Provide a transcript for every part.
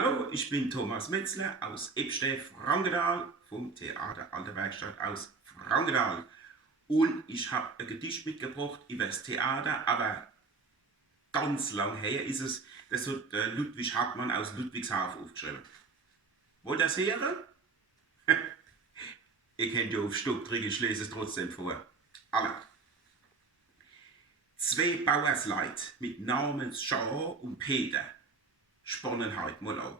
Hallo, ich bin Thomas Metzler aus Ebstedt-Frankenthal vom Theater Alte Werkstatt aus Frankenthal. Und ich habe ein Gedicht mitgebracht über das Theater, aber ganz lang her ist es. Das hat Ludwig Hartmann aus Ludwigshafen aufgeschrieben. Wollt ihr das hören? Ihr kennt ja auf Stopp drücken, ich lese es trotzdem vor. Alle. Zwei Bauersleit mit Namen Schar und Peter spannen heut mal an.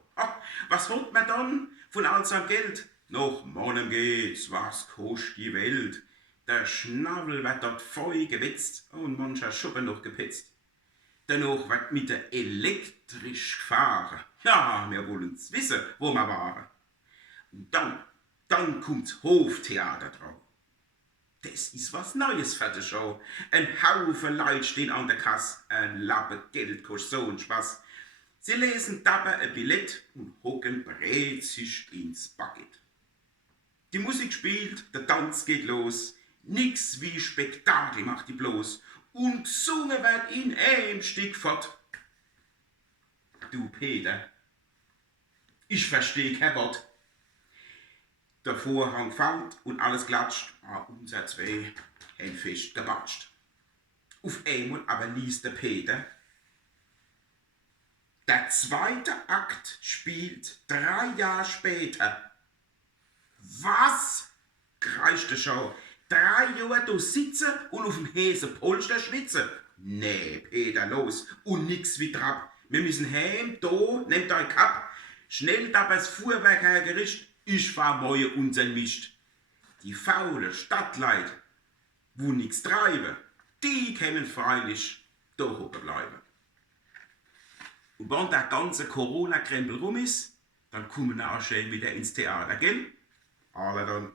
Was hat man dann von all seinem Geld? Nach Mannem geht's, was kostet die Welt? Der Schnabel wird dort voll gewetzt und mancher Schuppen noch gepetzt. Danach wird mit der elektrisch gefahren. Ja, wir wollen's wissen, wo wir waren. Und dann kommt's Hoftheater dran. Das ist was Neues für die Show. Ein Haufen Leute stehen an der Kasse, ein Lappen Geld kostet so einen Spaß. Sie lesen dabei ein Billett und hocken sich ins Baguette. Die Musik spielt, der Tanz geht los, nix wie Spektakel macht die bloß. Und gesungen wird in einem Stück fort. Du Peter, ich versteh kein Wort. Der Vorhang fällt und alles klatscht, unser zwei haben fest gebatscht. Auf einmal aber liest der Peter: Der zweite Akt spielt 3 Jahre später. Was? Kreischte Schau. 3 Jahre da sitzen und auf dem Häse Polster schwitzen? Nee, Peter, los. Und nix wie Trab. Wir müssen heim, da, nehmt euch Kap. Schnell dabei das Fuhrwerk hergerichtet. Ich fahr morgen unseren Mist. Die faule Stadtleute, wo nix treiben, die können freilich da hocken bleiben. Und wenn der ganze Corona-Krempel rum ist, dann kommen wir auch schön wieder ins Theater, gell? Aber dann